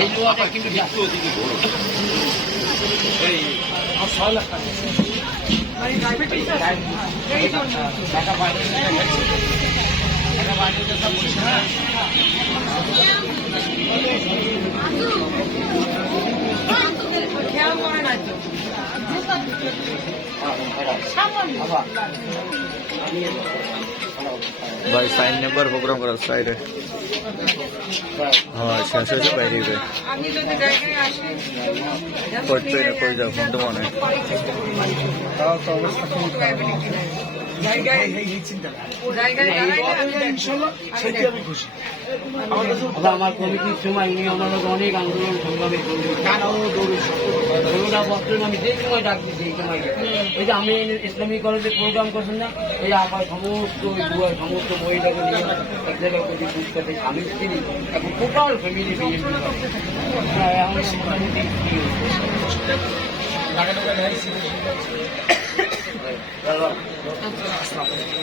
এই লোহাটা কিন্তু একটু ওদিকে বড়। এই 6 লাখ টাকা টাকা পাঠিয়ে সব বলছে না। খেয়াল করে না তো ভাই সাইন নেবার প্রোগ্রাম করার সাইডে হ্যাঁ শেষ হয়েছে বাইরে যায় আমি যদি জায়গায় আসি করতে না করে যাও ফোন তো মনে জায়গায় আমার কমিটির সময় উনি আমার অনেক আন্দোলন সংগ্রামে আমি যে সময় ডাকছি সেই সময় এই যে আমি ইসলামী কলেজে প্রোগ্রাম করছেন না এই আবার সমস্ত সমস্ত মহিলাকে নিয়ে এক জায়গায় প্রতি বুঝতে আমি চিনি এখন টোটাল ফ্যামিলি বিএনপি এখন মোটামুটি